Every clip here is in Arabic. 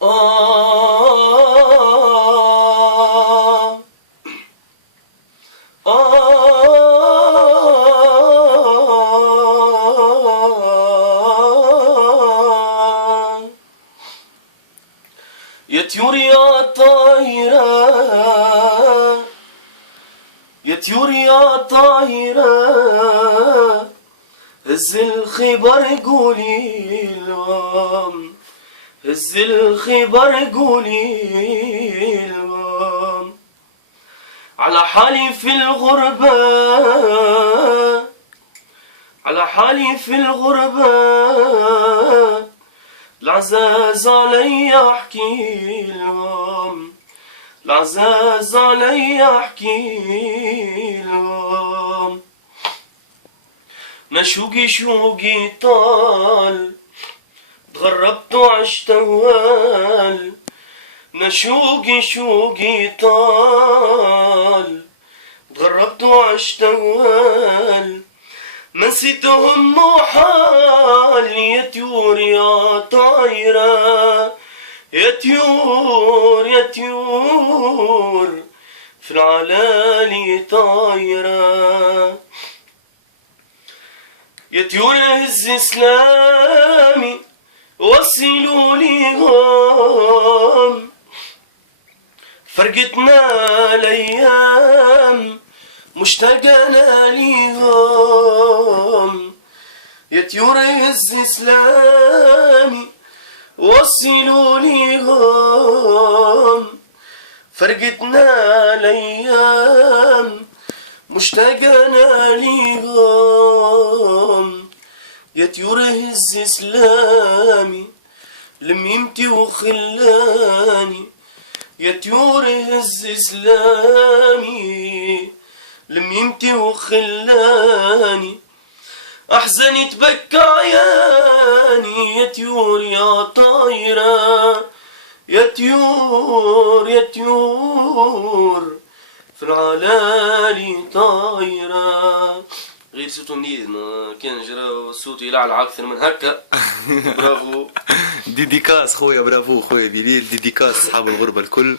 يا طيور يا طايرة، يا طيور يا طايرة، هز الخبر قولي لهم، هز الخبر قولي لهم، على حالي في الغربة، على حالي في الغربة، العزاز علي احكي لهم، العزاز علي احكي لهم. نشوقي شوقي طال، تغربت وعشت هوال، نشوقي شوقي طال، تغربت وعشت هوال، ما نسيتهم محال. يا طيور يا طايرة، يا طيور يا طيور، في العلالي طايرة. يا طيور هز اسلامي وصلوا ليهم، فرقتنا الايام مشتاقنا ليهم. يا طيور هز اسلامي وصلوا ليهم، فرقتنا الايام مشتاقنا ليهم. يا طيور هز اسلامي لميمتي وخلاني، يا طيور هز اسلامي لميمتي وخلاني، احزني تبكى عياني. يا طيور يا طايرة، يا طيور يا طيور، في العلالي طايرة. غير صوت النيد ما كان جرى صوته يلعلع اكثر من هكا. برافو. ديديكاس خويا، برافو خويا بلال، ديديكاس اصحاب الغربة الكل،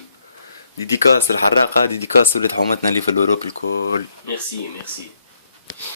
ديديكاس الحراقة، ديديكاس ولاد حومتنا اللي في الاوروب الكل. ميرسي ميرسي.